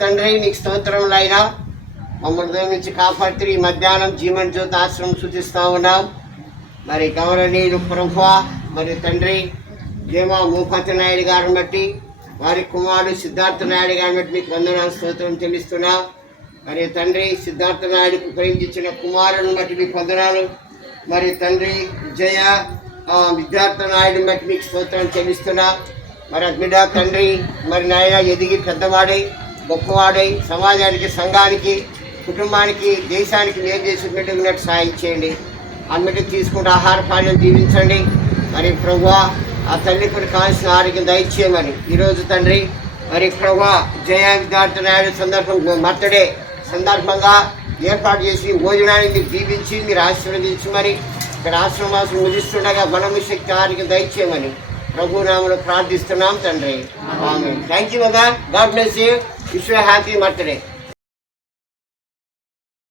తండ్రి నీకు స్తోత్రములు అయినా మమ్మల్ని నుంచి కాపాడుతూ ఈ మధ్యాహ్నం జీవన్ జ్యోతి ఆశ్రమం సూచిస్తూ ఉన్నాం. మరి గౌరవనీయులు ప్రభు మరి తండ్రి దేవా మూపతి నాయుడు గారిని బట్టి వారి కుమారుడు సిద్ధార్థ నాయుడు గారిని బట్టి మీకు వందనాలు స్తోత్రం చెల్లిస్తున్నాం. మరి తండ్రి సిద్ధార్థ నాయుడుకు ప్రేమించిన కుమారుని బట్టి మీకు వందనాలు. మరి తండ్రి విజయ విద్యార్థ నాయుడు బట్టి మీకు స్తోత్రం చెల్లిస్తున్నా. మరి ఆ బిడ్డ తండ్రి మరి నాయన ఎదిగి పెద్దవాడై గొప్పవాడై సమాజానికి సంఘానికి కుటుంబానికి దేశానికి మేలు చేసి బిడ్డకున్నట్టు సాయం చేయండి. ఆ తీసుకుంటే ఆహార పానీయాలు జీవించండి. మరి ప్రభు ఆ తల్లి కొన్ని కాల్సిన ఆరోగ్యం దయచేయమని. ఈరోజు తండ్రి మరి ప్రభు జయ విద్యార్థి నాయుడు సందర్భం బర్త్డే సందర్భంగా ఏర్పాటు చేసి భోజనాన్ని మీరు దీవించి మీరు ఆశీర్వదించమని ఇక్కడ ఆశ్రమాసం ముగిస్తుండగా బలము శక్తి ఆరోగ్యం దయచేయమని. ప్రభునామను ప్రార్థిస్తున్నాం తండ్రి. Thank you మదా God bless you wish happy birthday